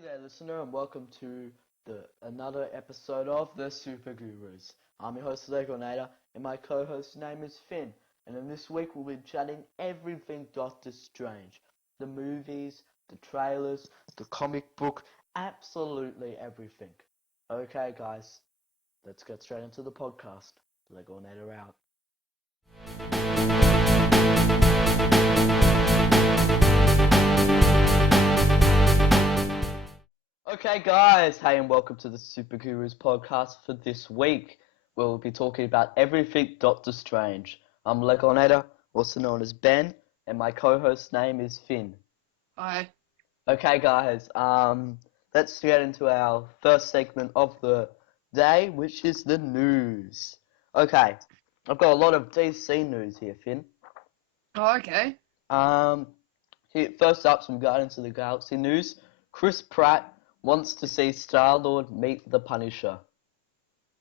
Hey there, listener, and welcome to another episode of the Super Gurus. I'm your host, Legonator, and my co-host's name is Finn. And in this week, we'll be chatting everything Doctor Strange. The movies, the trailers, the comic book, absolutely everything. Okay, guys, let's get straight into the podcast. Legonator out. Okay, guys, hey, and welcome to the Super Gurus podcast for this week, where we'll be talking about everything Doctor Strange. I'm Legonator, also known as Ben, and my co-host's name is Finn. Hi. Okay, guys, let's get into our first segment of the day, which is the news. Okay, I've got a lot of DC news here, Finn. Oh, okay. First up, some Guardians of the Galaxy news. Chris Pratt wants to see Star-Lord meet the Punisher.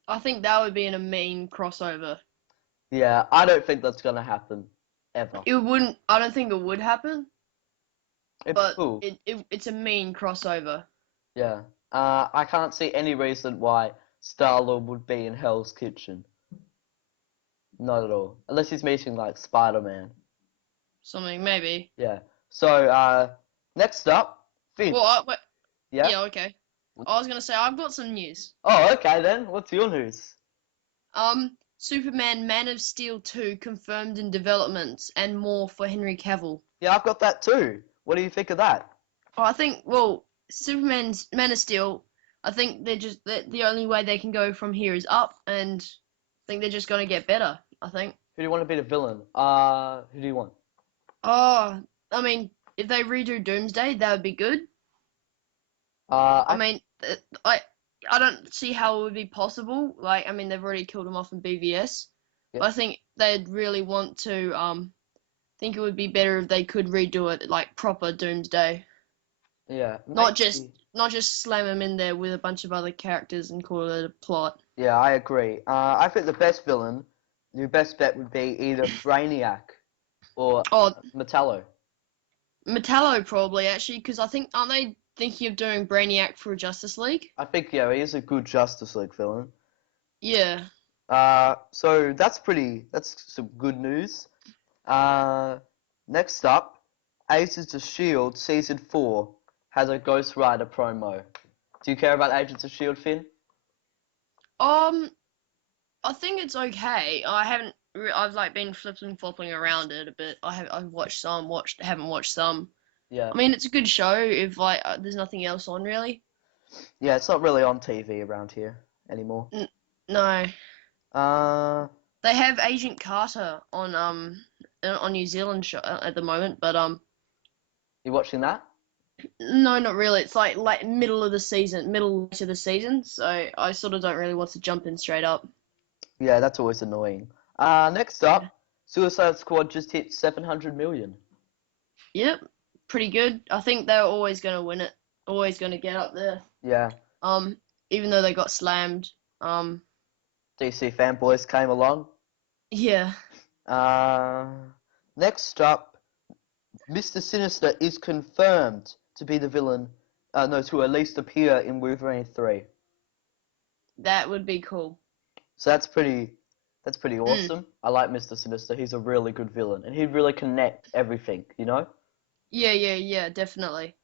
I think that would be in a mean crossover. Yeah, I don't think that's gonna happen, ever. It wouldn't. I don't think it would happen, It's but cool. it's a mean crossover. Yeah. I can't see any reason why Star-Lord would be in Hell's Kitchen. Not at all. Unless he's meeting, like, Spider-Man. Something maybe. Yeah. So, next up, Finn. Well, wait, Yeah? yeah, okay. I was gonna say I've got some news. Oh, okay then. What's your news? Superman Man of Steel 2 confirmed in development and more for Henry Cavill. Yeah, I've got that too. What do you think of that? Oh, I think Superman's Man of Steel. I think the only way they can go from here is up, and I think they're just gonna get better. I think. Who do you want to be the villain? Who do you want? Oh, I mean, if they redo Doomsday, that would be good. I mean, I don't see how it would be possible. Like, I mean, they've already killed him off in BVS, Yep. but I think they'd really want to. Think it would be better if they could redo it like proper Doomsday, Yeah. not just slam him in there with a bunch of other characters and call it a plot. Yeah, I agree. I think the best villain, your best bet would be either Brainiac or Oh, Metallo. Metallo probably actually, because I think aren't they thinking of doing Brainiac for Justice League? I think, yeah, he is a good Justice League villain. Yeah. So that's some good news. Next up, Agents of S.H.I.E.L.D. Season 4 has a Ghost Rider promo. Do you care about Agents of S.H.I.E.L.D., Finn? I think it's okay. I've like been flipping flopping around it a bit. I've watched some, haven't watched some. Yeah. I mean, it's a good show if like there's nothing else on really. Yeah, it's not really on TV around here anymore. No, They have Agent Carter on New Zealand show at the moment, but you watching that? no, not really. It's like middle to the season, so I sort of don't really want to jump in straight up. Yeah, that's always annoying. Next up, Suicide Squad just hit 700 million. Yep, pretty good. I think they're always gonna win it. Always gonna get up there. Yeah. Even though they got slammed. DC fanboys came along. Yeah. Next up, Mr. Sinister is confirmed to be the villain. To at least appear in Wolverine 3. That would be cool. So that's pretty awesome. I like Mr. Sinister. He's a really good villain, and he'd really connect everything, you know? Yeah, definitely.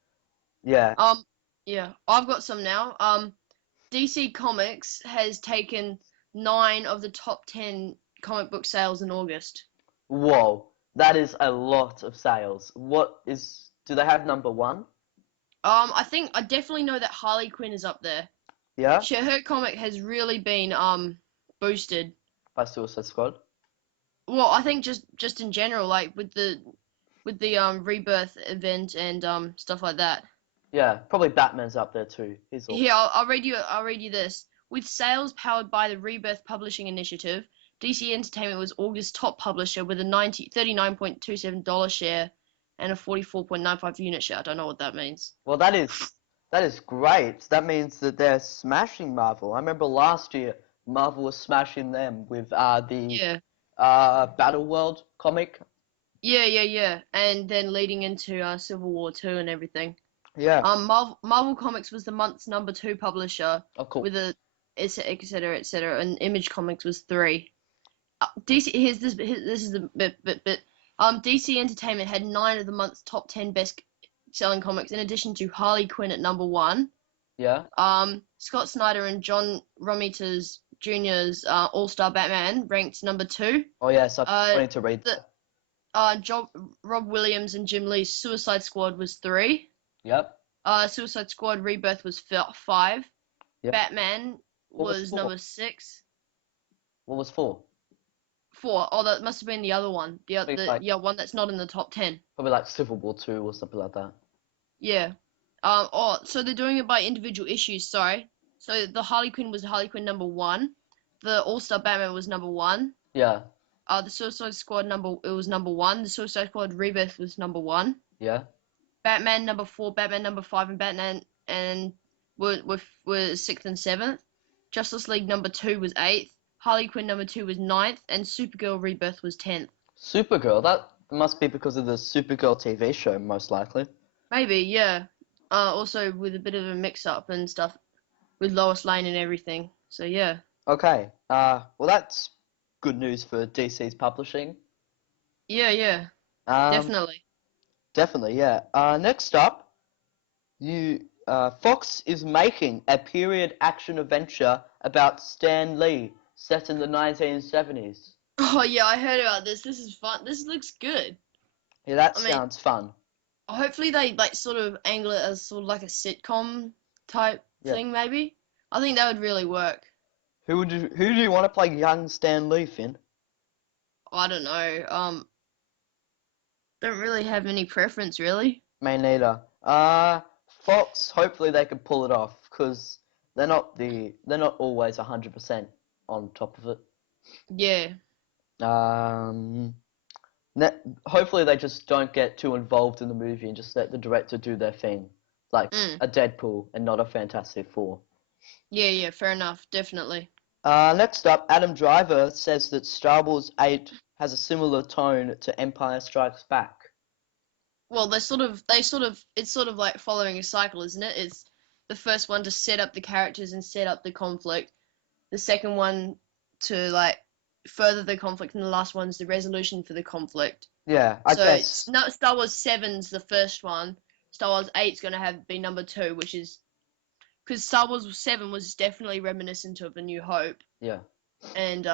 Yeah. Yeah, I've got some now. DC Comics has taken 9 of the top 10 comic book sales in August. Whoa, that is a lot of sales. Do they have number 1? I definitely know that Harley Quinn is up there. Yeah? Her comic has really been boosted. By Suicide Squad? Well, I think just in general, like with the Rebirth event and stuff like that. Yeah, probably Batman's up there too. He's awesome. Here, I'll read you this. With sales powered by the Rebirth Publishing Initiative, DC Entertainment was August's top publisher with a $39.27 share and a 44.95 unit share. I don't know what that means. Well, that is great. That means that they're smashing Marvel. I remember last year Marvel was smashing them with the Battle World comic. Yeah. And then leading into Civil War 2 and everything. Yeah. Marvel Comics was the month's number 2 publisher Oh, cool. with a etc etc, and Image Comics was 3. DC here's this this is the bit. DC Entertainment had 9 of the month's top 10 best selling comics, in addition to Harley Quinn at number 1. Yeah. Scott Snyder and John Romita Jr.'s All-Star Batman ranked number 2. Oh, yes. I've Uh, wanted to read the that. Rob Williams and Jim Lee's Suicide Squad was 3. Yep. Suicide Squad Rebirth was 5. Yep. Batman What was was 4? number 6. What was 4? 4. Oh, that must have been the other one. One that's not in the top 10. Probably like Civil War 2 or something like that. Yeah. So they're doing it by individual issues. Sorry. So the Harley Quinn was Harley Quinn number 1. The All-Star Batman was number 1. Yeah. The Suicide Squad was number 1. The Suicide Squad Rebirth was number 1. Yeah. Batman number 4, Batman number 5, and Batman were 6th and 7th. Justice League number 2 was 8th. Harley Quinn number 2 was 9th, and Supergirl Rebirth was 10th. Supergirl. That must be because of the Supergirl TV show, most likely. Maybe, yeah. Also with a bit of a mix-up and stuff with Lois Lane and everything. So yeah. Okay. Well, that's good news for DC's publishing. Yeah. Um, Definitely. yeah. Next up, Fox is making a period action adventure about Stan Lee, set in the 1970s. Oh yeah, I heard about this. This is fun. This looks good. Yeah, that sounds fun. Hopefully they sort of angle it as sort of like a sitcom type thing, maybe. I think that would really work. Who do you want to play young Stan Lee, Finn? I don't know. Don't really have any preference, really. Me neither. Fox. Hopefully they can pull it off, because they're not always 100% on top of it. Yeah. Hopefully they just don't get too involved in the movie and just let the director do their thing, like a Deadpool and not a Fantastic Four. Yeah, fair enough, definitely. Next up, Adam Driver says that Star Wars 8 has a similar tone to Empire Strikes Back. Well, it's sort of like following a cycle, isn't it? It's the first one to set up the characters and set up the conflict. The second one to like further the conflict, and the last one's the resolution for the conflict. Yeah, I guess. Star Wars 7's the first one. Star Wars 8's gonna be number 2, which is because Star Wars 7 was definitely reminiscent of A New Hope. Yeah. And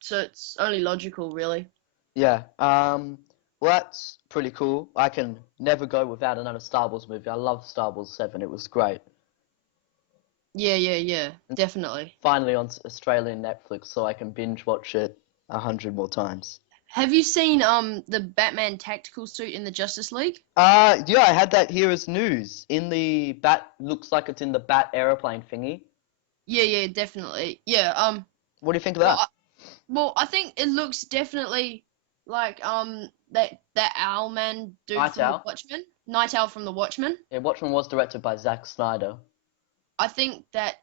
so it's only logical, really. Yeah. Well, that's pretty cool. I can never go without another Star Wars movie. I love Star Wars 7. It was great. Yeah, definitely. Finally on Australian Netflix, so I can binge watch it 100 more times. Have you seen the Batman tactical suit in the Justice League? Yeah, I had that here as news. Looks like it's in the Bat aeroplane thingy. Yeah, definitely. Yeah. What do you think of that? Well, I think it looks definitely like that Owlman dude from the Watchmen. Night Owl from the Watchmen. Yeah, Watchmen was directed by Zack Snyder. I think that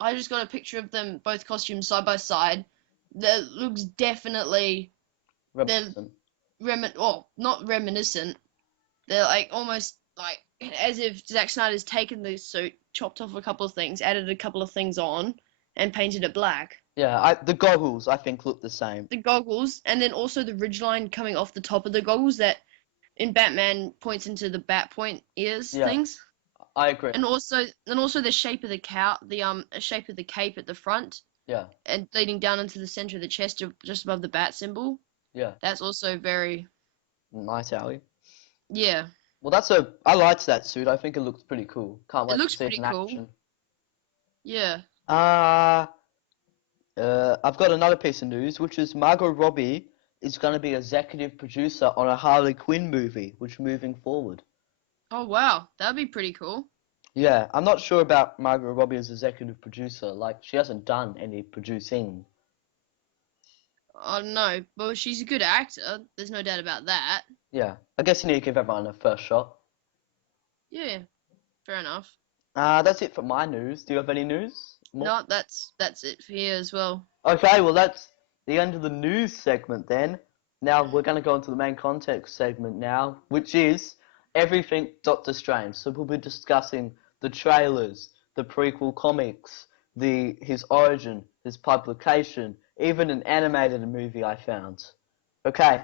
I just got a picture of them, both costumes side by side. That looks definitely Reminiscent. Not reminiscent. They're like almost like as if Zack Snyder's taken the suit, chopped off a couple of things, added a couple of things on, and painted it black. Yeah, the goggles I think look the same. The goggles, and then also the ridgeline coming off the top of the goggles that in Batman points into the bat point ears things. I agree. And also the shape of the shape of the cape at the front. Yeah. And leading down into the center of the chest, just above the bat symbol. Yeah. That's also very nice, Allie. Yeah. Well, I liked that suit. I think it looks pretty cool. Can't wait to see it in action. Yeah. I've got another piece of news, which is Margot Robbie is going to be executive producer on a Harley Quinn movie, which moving forward. Oh, wow. That'd be pretty cool. Yeah, I'm not sure about Margot Robbie as executive producer. Like, she hasn't done any producing. I don't know, but she's a good actor. There's no doubt about that. Yeah, I guess you need to give everyone a first shot. Yeah, fair enough. That's it for my news. Do you have any news? More? No, that's it for here as well. Okay, well that's the end of the news segment then. Now we're going to go into the main context segment now, which is everything Doctor Strange. So we'll be discussing the trailers, the prequel comics, his origin, his publication, even an animated movie I found. Okay,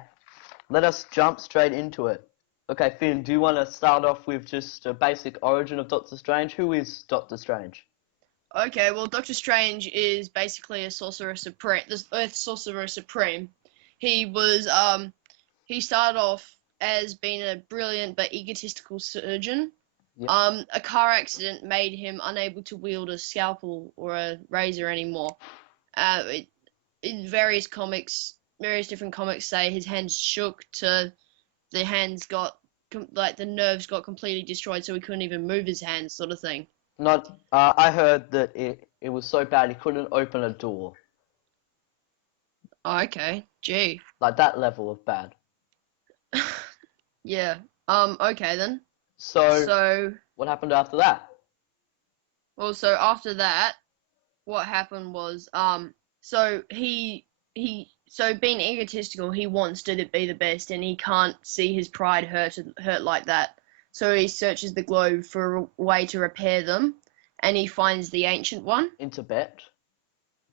let us jump straight into it. Okay, Finn, do you want to start off with just a basic origin of Doctor Strange? Who is Doctor Strange? Okay, well, Doctor Strange is basically a sorcerer supreme, the Earth sorcerer supreme. He was he started off as being a brilliant but egotistical surgeon. Yep. A car accident made him unable to wield a scalpel or a razor anymore. In various different comics say his hands shook to the hands got like the nerves got completely destroyed, so he couldn't even move his hands, sort of thing. Not. I heard that it was so bad he couldn't open a door. Oh, okay, gee. Like that level of bad. Yeah. Okay then. So So, what happened after that? well, so after that, what happened was, so so being egotistical, he wants to be the best, and he can't see his pride hurt like that. So he searches the globe for a way to repair them, and he finds the ancient one In Tibet?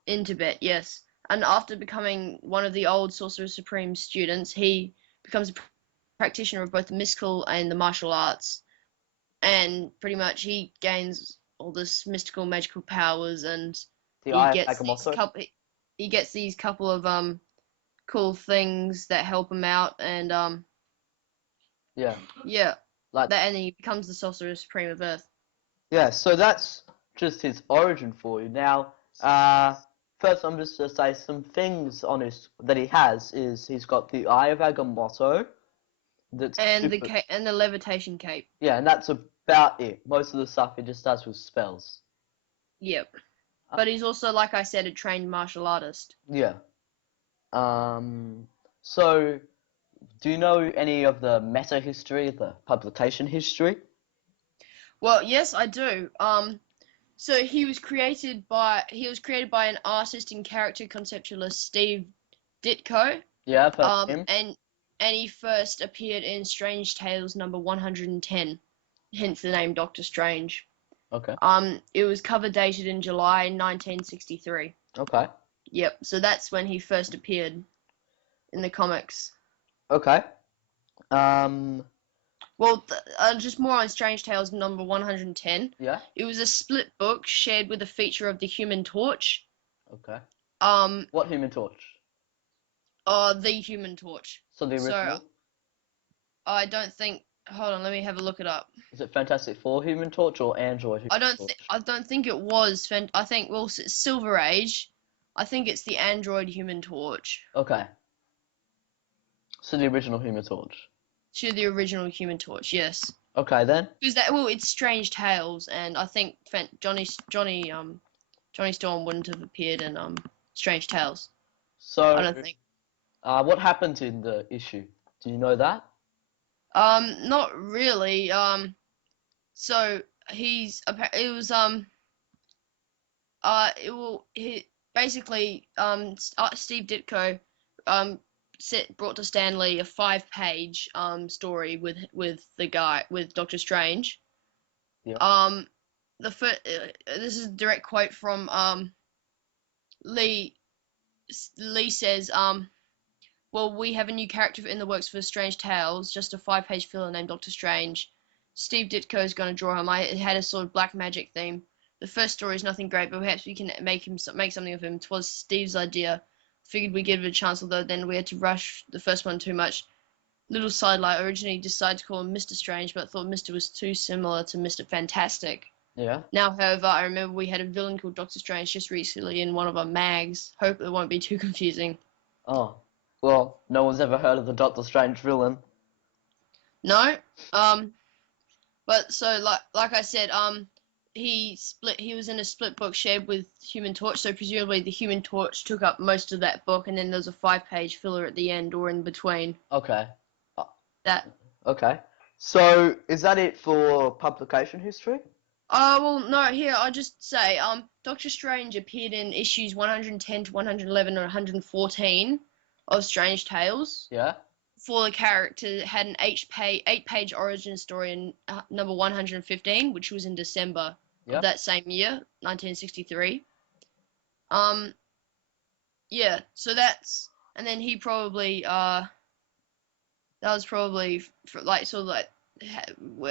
in Tibet. Yes, and after becoming one of the old Sorcerer Supreme students, he becomes a practitioner of both the mystical and the martial arts, and pretty much he gains all this mystical magical powers, and The he Eye of gets Agamotto? these couple of cool things that help him out, and Yeah. yeah, Like that, and then he becomes the Sorcerer Supreme of Earth. yeah, so that's just his origin for you. Now, first I'm just to say some things on his that he has is he's got the Eye of Agamotto. That's And super. and the levitation cape. Yeah, and that's about it. Most of the stuff he just does with spells. Yep. But he's also, like I said, a trained martial artist. Yeah. So do you know any of the meta history, the publication history? Well, yes, I do. So he was created by an artist and character conceptualist, Steve Ditko. Yeah, I've heard of him. And he first appeared in Strange Tales number 110, hence the name Doctor Strange. Okay. It was cover dated in July 1963. Okay. Yep, so that's when he first appeared in the comics. Okay. Well, just more on Strange Tales number 110. Yeah. It was a split book shared with a feature of the Human Torch. Okay. Um, What Human Torch? the Human Torch. So the original? So I don't think. Hold on, let me have a look it up. Is it Fantastic Four Human Torch or Android Human Torch? I don't think it was. I think it's Silver Age. I think it's the Android Human Torch. Okay. So the original Human Torch. To the original Human Torch, yes. Okay then. Because it's Strange Tales, and I think Johnny Storm wouldn't have appeared in Strange Tales. So I don't think. what happened in the issue? Do you know that? Not really. So he's it was it will he basically Steve Ditko brought to Stanley a 5-page story with Doctor Strange. Yeah. This is a direct quote from Lee. Lee says, well, we have a new character in the works for Strange Tales, just a 5-page filler named Doctor Strange. Steve Ditko is going to draw him. It had a sort of black magic theme. The first story is nothing great, but perhaps we can make something of him. 'Twas Steve's idea. Figured we'd give it a chance, although then we had to rush the first one too much. Little sidelight, originally decided to call him Mr. Strange, but thought Mr. was too similar to Mr. Fantastic. Yeah. Now, however, I remember we had a villain called Doctor Strange just recently in one of our mags. Hope it won't be too confusing. Oh. Well, no one's ever heard of the Doctor Strange villain. No. But so like I said, he was in a split book shared with Human Torch, so presumably the Human Torch took up most of that book, and then there's a 5-page filler at the end or in between. Okay. That. Okay. So is that it for publication history? Well, no, here, I'll just say, Doctor Strange appeared in issues 110 to 111 and 114 of Strange Tales. Yeah. for the character had an eight-page origin story in number 115, which was in December of Yep. that same year, 1963. Yeah, so that's, and then he probably that was probably like sort of like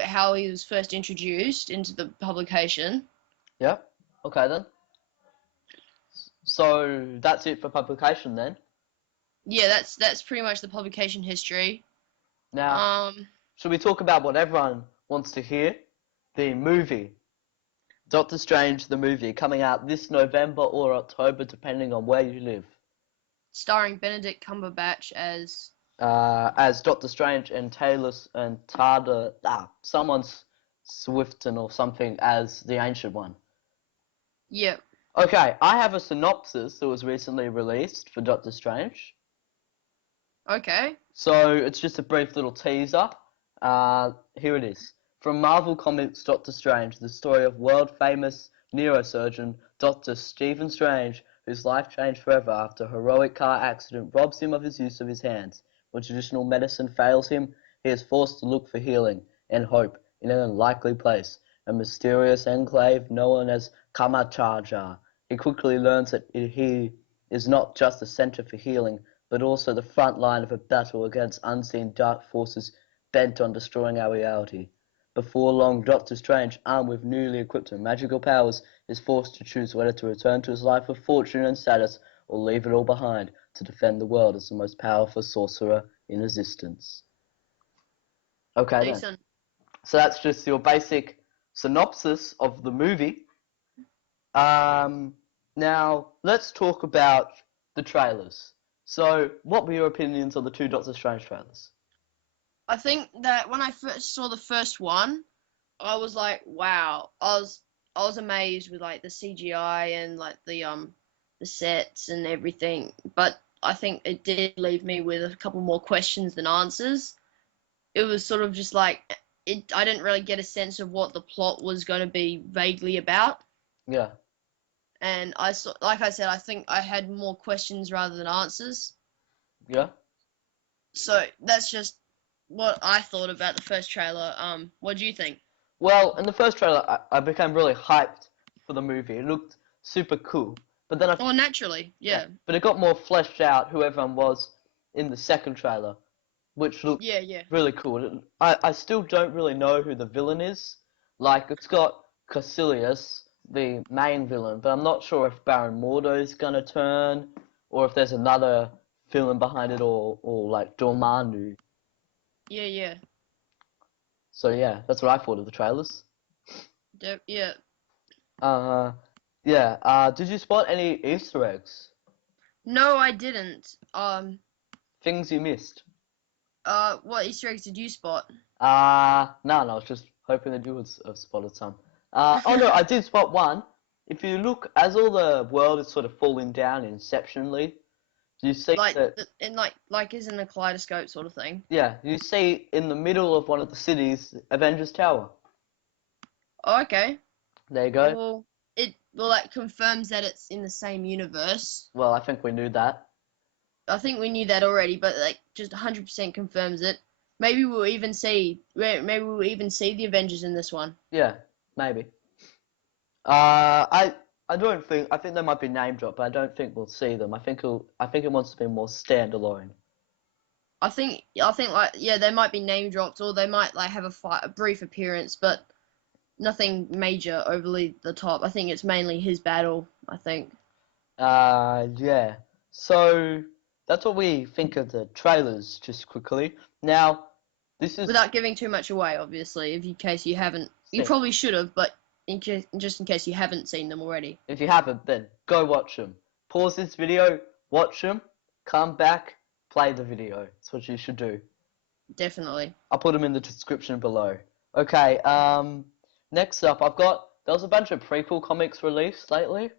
how he was first introduced into the publication. Yep. Okay then. So that's it for publication then. Yeah, that's pretty much the publication history. Now, Um, should we talk about what everyone wants to hear? The movie. Doctor Strange, the movie, coming out this November or October, depending on where you live. starring Benedict Cumberbatch As Doctor Strange and someone's Swifton or something as the Ancient One. yeah. Okay, I have a synopsis that was recently released for Doctor Strange. Okay. So it's just a brief little teaser. Here it is. From Marvel Comics Doctor Strange, the story of world-famous neurosurgeon Dr. Stephen Strange, whose life changed forever after a heroic car accident robs him of his use of his hands. When traditional medicine fails him, he is forced to look for healing and hope in an unlikely place, a mysterious enclave known as Kamachaja. He quickly learns that he is not just a center for healing, but also the front line of a battle against unseen dark forces bent on destroying our reality. Before long, Doctor Strange, armed with newly equipped and magical powers, is forced to choose whether to return to his life of fortune and status or leave it all behind to defend the world as the most powerful sorcerer in existence. Okay then. Decent. So that's just your basic synopsis of the movie. Now, let's talk about the trailers. So, what were your opinions on the two Doctor Strange trailers? I think that when I first saw the first one, I was like, wow. I was amazed with like the CGI and like the sets and everything. But I think it did leave me with a couple more questions than answers. It was sort of just like I didn't really get a sense of what the plot was going to be vaguely about. Yeah. And I saw, like I said, I think I had more questions rather than answers. Yeah. So that's just what I thought about the first trailer. What do you think? Well, in the first trailer, I became really hyped for the movie. It looked super cool. But then Oh, naturally, yeah, but it got more fleshed out who everyone was in the second trailer, which looked yeah. really cool. I still don't really know who the villain is. Like, it's got Caecilius, the main villain, but I'm not sure if Baron Mordo's gonna turn, or if there's another villain behind it, or like Dormammu. Yeah. So yeah, that's what I thought of the trailers. Yeah. Uh, yeah. Did you spot any Easter eggs? No, I didn't. Things you missed? What Easter eggs did you spot? No, I was just hoping that you would have spotted some. Oh no, I did spot one. If you look, as all the world is sort of falling down inceptionally, you see Like, that, in like is in a kaleidoscope sort of thing. yeah, you see in the middle of one of the cities, Avengers Tower. Oh, okay. There you go. Well that confirms that it's in the same universe. Well, I think we knew that. I think we knew that already, but like just 100% confirms it. Maybe we'll even see the Avengers in this one. Yeah, maybe. I don't think I think there might be name drop, but I don't think we'll see them. I think it wants to be more standalone. I think like yeah, they might be name dropped or they might like have a brief appearance, but nothing major overly the top. I think it's mainly his battle, I think. Yeah. So that's what we think of the trailers, just quickly. Now, this is Without giving too much away, obviously, in case you haven't. You probably should have, but just in case you haven't seen them already. if you haven't, then go watch them. Pause this video, watch them, come back, play the video. That's what you should do. Definitely. I'll put them in the description below. Okay, next up, there was a bunch of prequel comics released lately,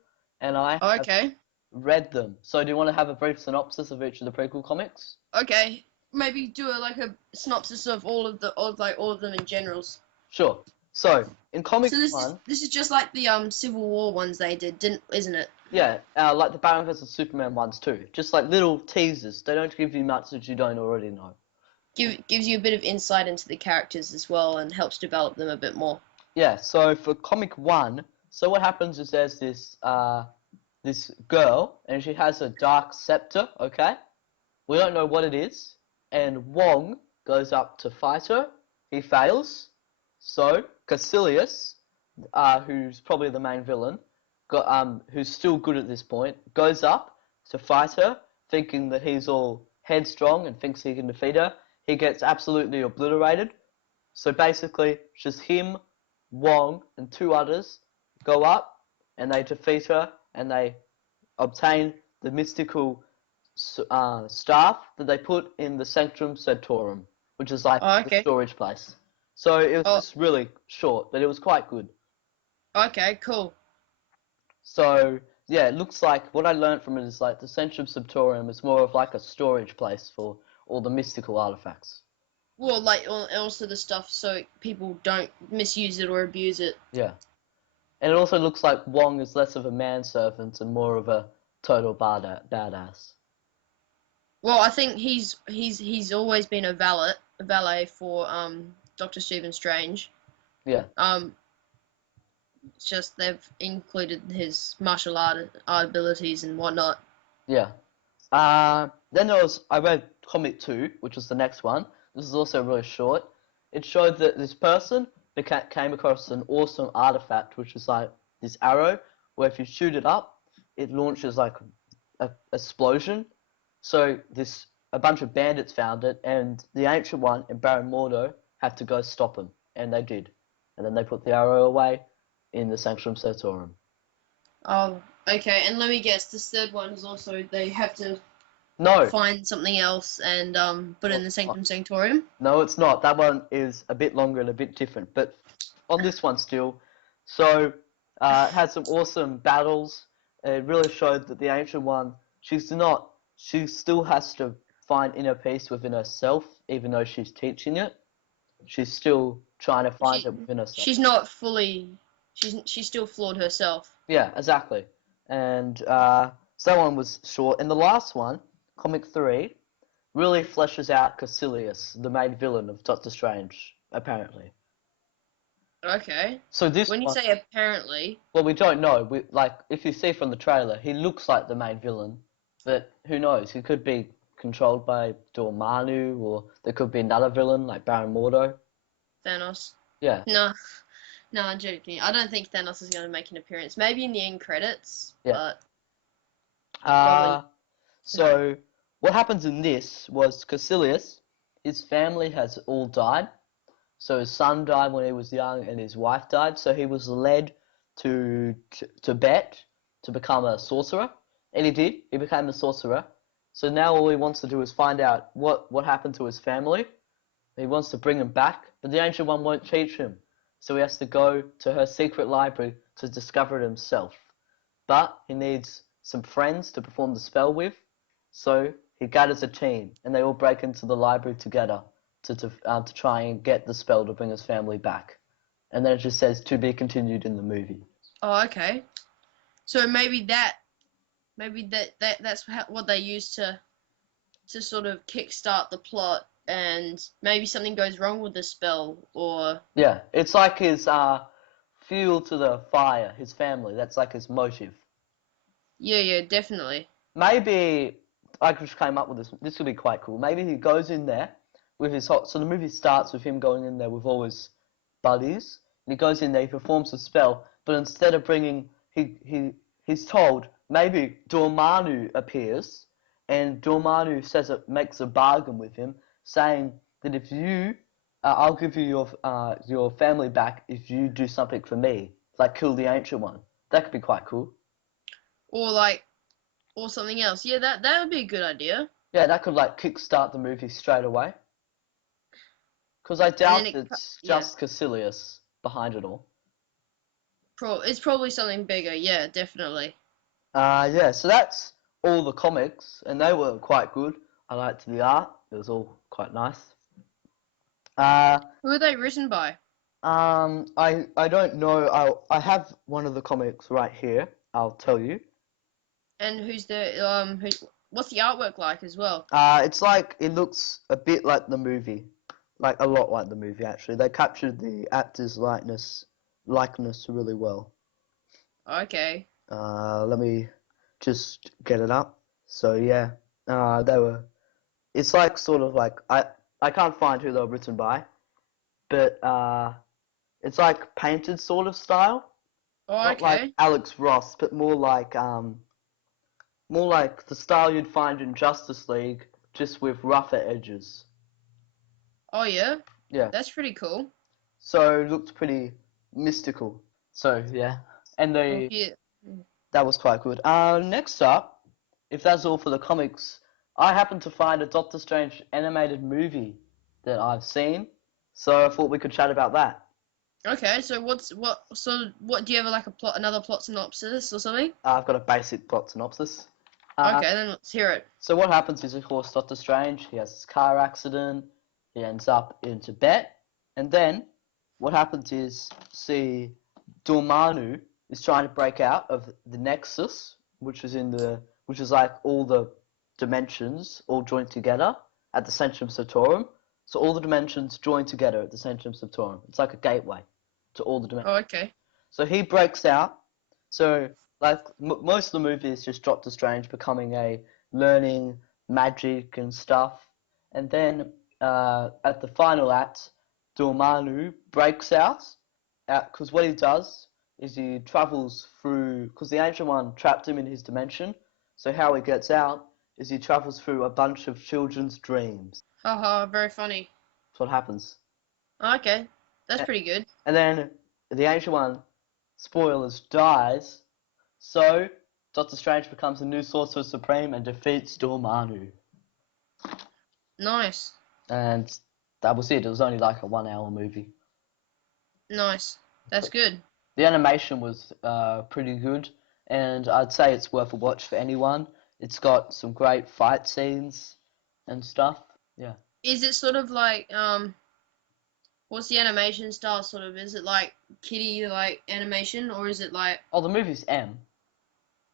and I Oh, have okay. read them. So do you want to have a brief synopsis of each of the prequel comics? Okay. Maybe do a synopsis of all of them in generals. Sure. So, in comic So one, this is just like the Civil War ones they did, isn't it? yeah, like the Batman vs Superman ones too. Just like little teasers. They don't give you much that you don't already know. gives you a bit of insight into the characters as well and helps develop them a bit more. Yeah, so for comic 1, so what happens is there's this girl, and she has a dark scepter, okay? We don't know what it is, and Wong goes up to fight her. He fails. So Caecilius, who's probably the main villain, who's still good at this point, goes up to fight her, thinking that he's all headstrong and thinks he can defeat her. He gets absolutely obliterated. So basically, just him, Wong, and 2 others go up, and they defeat her, and they obtain the mystical staff that they put in the Sanctum Sanctorum, which is like Oh, the okay. storage place. So it was Oh, just really short, but it was quite good. okay, cool. So yeah, it looks like what I learned from it is like the Sanctum Sanctorum is more of like a storage place for all the mystical artifacts. Well, like also the stuff so people don't misuse it or abuse it. Yeah. And it also looks like Wong is less of a manservant and more of a total badass. Well, I think he's always been a valet for Doctor Stephen Strange. Yeah. It's just they've included his martial art abilities and whatnot. Yeah. Then I read comic 2, which was the next one. This is also really short. It showed that this person came across an awesome artifact, which is like this arrow, where if you shoot it up, it launches like a explosion. So a bunch of bandits found it, and the Ancient One and Baron Mordo had to go stop him, and they did. And then they put the arrow away in the Sanctum Sanctorum. Oh, okay. And let me guess, this third one is also they have to No, find something else and put in the Sanctum Sanctorum. no, it's not. That one is a bit longer and a bit different. But on this one still, so it had some awesome battles. It really showed that the Ancient One, she still has to find inner peace within herself, even though she's teaching it. She's still trying to find it within herself. She's not fully. She's still flawed herself. Yeah, exactly. And so that one was short. And the last one, comic 3, really fleshes out Caecilius, the main villain of Doctor Strange, apparently. Okay. So this When you one, say apparently, well, we don't know. If you see from the trailer, he looks like the main villain, but who knows? He could be controlled by Dormammu, or there could be another villain like Baron Mordo. Thanos. Yeah. No, no, I'm joking. I don't think Thanos is going to make an appearance. Maybe in the end credits, Yeah. but Uh, so what happens in this was Caecilius, his family has all died. So his son died when he was young, and his wife died. So he was led to Tibet to become a sorcerer, and he did. He became a sorcerer. So now all he wants to do is find out what happened to his family. He wants to bring them back, but the Ancient One won't teach him. So he has to go to her secret library to discover it himself. But he needs some friends to perform the spell with. So he gathers a team, and they all break into the library together to try and get the spell to bring his family back. And then it just says to be continued in the movie. Oh, okay. So maybe that's what they use to sort of kickstart the plot, and maybe something goes wrong with the spell, or Yeah, it's like his fuel to the fire, his family. That's like his motive. yeah, definitely. Maybe I just came up with this. This would be quite cool. Maybe he goes in there with his hot. So the movie starts with him going in there with all his buddies, and he goes in there. He performs a spell, but instead of bringing, he's told maybe Dormammu appears, and Dormammu makes a bargain with him, saying that if you, I'll give you your family back if you do something for me, like kill the Ancient One. That could be quite cool. Or something else. Yeah, that would be a good idea. Yeah, that could like kickstart the movie straight away. Because I doubt it's just Caecilius behind it all. It's probably something bigger. Yeah, definitely. Yeah, so that's all the comics, and they were quite good. I liked the art; it was all quite nice. Who are they written by? I don't know. I have one of the comics right here. I'll tell you. And who's the what's the artwork like as well? It's like it looks a bit like the movie, like a lot like the movie actually. They captured the actor's likeness really well. Okay. Let me just get it up. So yeah, they were. It's like sort of like I can't find who they were written by, but it's like painted sort of style. Oh, Not like okay. Alex Ross, but more like the style you'd find in Justice League, just with rougher edges. Oh yeah. Yeah. That's pretty cool. So it looked pretty mystical. So yeah, and Oh yeah. that was quite good. Next up, if that's all for the comics, I happened to find a Doctor Strange animated movie that I've seen, so I thought we could chat about that. Okay, so what do you have like another plot synopsis or something? I've got a basic plot synopsis. Uh, Okay, then let's hear it. so what happens is, of course, Doctor Strange, he has this car accident, he ends up in Tibet, and then what happens is, see, Dormammu is trying to break out of the Nexus, which is like all the dimensions all joined together at the Centrum Sanctorum. So all the dimensions join together at the Centrum Sanctorum. It's like a gateway to all the dimensions. Oh, okay. So he breaks out. So like most of the movie is just Doctor Strange becoming learning magic and stuff, and then at the final act, Dormammu breaks out. Because what he does is he travels through. Because the Ancient One trapped him in his dimension. So how he gets out is he travels through a bunch of children's dreams. Haha, very funny. That's what happens. Okay, that's pretty good. And then the Ancient One, spoilers, dies. So Doctor Strange becomes the new Sorcerer Supreme and defeats Dormammu. Nice. And that was it. It was only like a 1 hour movie. Nice. That's good. The animation was pretty good, and I'd say it's worth a watch for anyone. It's got some great fight scenes and stuff. Yeah. Is it sort of like what's the animation style sort of? Is it like kiddie like animation or is it like Oh, the movie's M,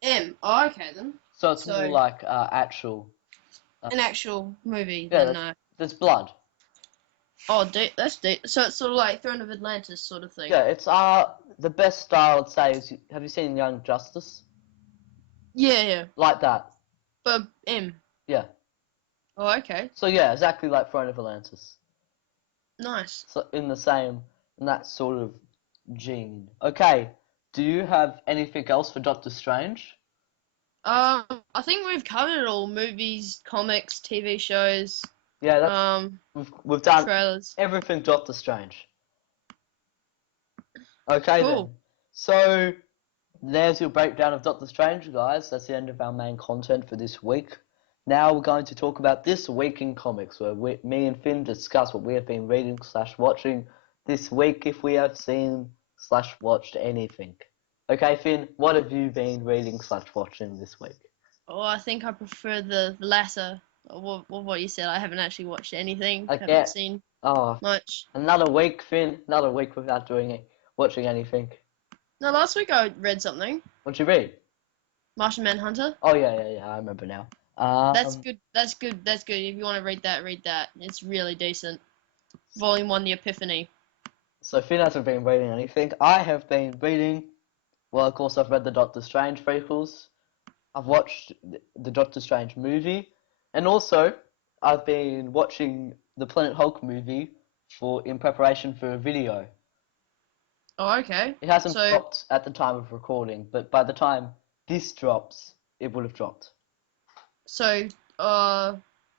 M? Oh, okay then. so it's So more like actual. an actual movie Yeah, then. there's blood. Oh, that's deep. So it's sort of like Throne of Atlantis sort of thing. Yeah, it's the best style I'd say is. Have you seen Young Justice? Yeah, yeah. Like that. But M. Yeah. Oh, okay. So yeah, exactly like Throne of Atlantis. Nice. So in that sort of gene. Okay, do you have anything else for Doctor Strange? I think we've covered it all: movies, comics, TV shows, Yeah, we've done trailers. everything Doctor Strange. Okay Cool. then. So there's your breakdown of Doctor Strange, guys. That's the end of our main content for this week. Now we're going to talk about this week in comics, where me and Finn discuss what we have been reading / watching this week, if we have seen / watched anything. Okay, Finn, what have you been reading / watching this week? Oh, I think I prefer the latter of what you said. I haven't actually watched anything. Okay. Haven't seen Oh, much. another week, Finn. Another week without watching anything. No, last week I read something. What'd you read? Martian Manhunter. Oh yeah. I remember now. That's good. That's good. That's good. If you want to read that, read that. It's really decent. Volume 1, The Epiphany. So Finn hasn't been reading anything. I have been reading. Well, of course, I've read the Doctor Strange prequels. I've watched the Doctor Strange movie, and also I've been watching the Planet Hulk movie in preparation for a video. Oh, okay. It hasn't So, dropped at the time of recording, but by the time this drops, it would have dropped. so,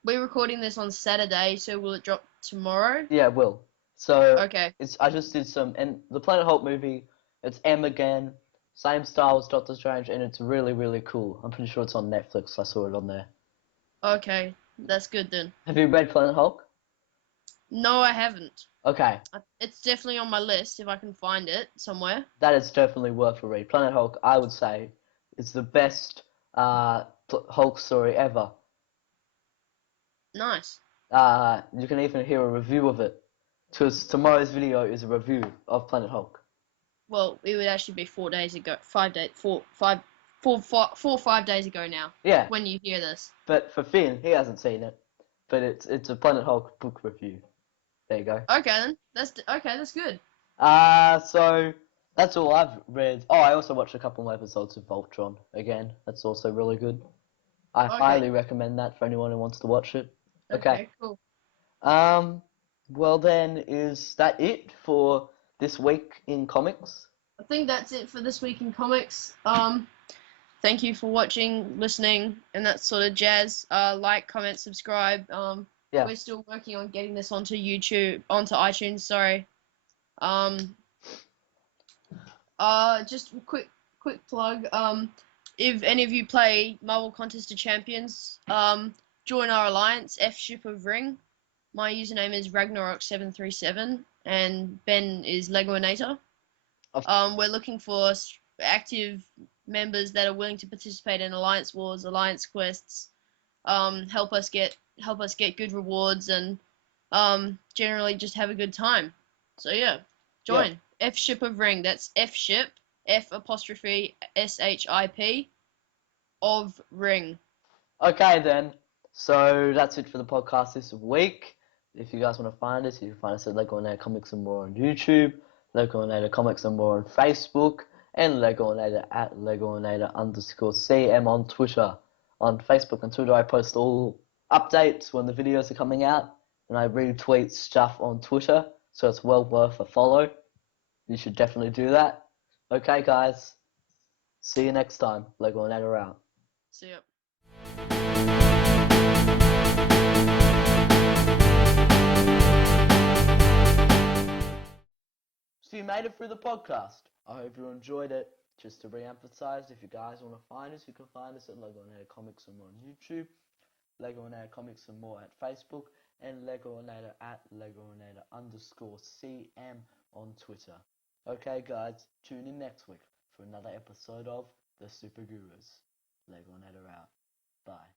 we're recording this on Saturday, so will it drop tomorrow? Yeah, it will. So Okay. I just did and the Planet Hulk movie. It's M again, same style as Doctor Strange, and it's really really cool. I'm pretty sure it's on Netflix. I saw it on there. Okay. That's good then. Have you read Planet Hulk? No, I haven't. Okay, It's definitely on my list if I can find it somewhere. that is definitely worth a read. Planet Hulk, I would say, is the best Hulk story ever. Nice. You can even hear a review of it, because tomorrow's video is a review of Planet Hulk. Well, it would actually be 4 days ago. 5 days. 4, 5. 4 or 5 days ago now. Yeah. When you hear this. But for Finn, he hasn't seen it. But it's a Planet Hulk book review. There you go. Okay then. That's good. So that's all I've read. Oh, I also watched a couple more episodes of Voltron again. That's also really good. I highly recommend that for anyone who wants to watch it. Okay. Cool. Well then, is that it for this week in comics? I think that's it for this week in comics. Thank you for watching, listening, and that sort of jazz. Like, comment, subscribe. Yeah. We're still working on getting this onto onto iTunes. Sorry. Just a quick plug. If any of you play Marvel Contest of Champions, join our alliance, F Ship of Ring. My username is Ragnarok737, and Ben is Legoinator. We're looking for active members that are willing to participate in alliance wars, alliance quests. Help us get good rewards, and generally just have a good time. So yeah, join. Yep. F Ship of Ring. That's F Ship, F''SHIP of Ring. Okay then. So that's it for the podcast this week. If you guys want to find us, you can find us at Legoinator Comics and More on YouTube, Legoinator Comics and More on Facebook, and Legoinator at Legoinator_CM on Twitter. On Facebook and Twitter, I post all updates when the videos are coming out, and I retweet stuff on Twitter, so it's well worth a follow. You should definitely do that. Okay, guys. See you next time. Legoinator out. See ya. So you made it through the podcast. I hope you enjoyed it. Just to re-emphasize, if you guys want to find us, you can find us at Legoinator Comics and More on YouTube, Legoinator Comics and More at Facebook, and Legoinator at Legoinator_CM on Twitter. Okay guys, tune in next week for another episode of The Super Gurus. Legoinator out. Bye.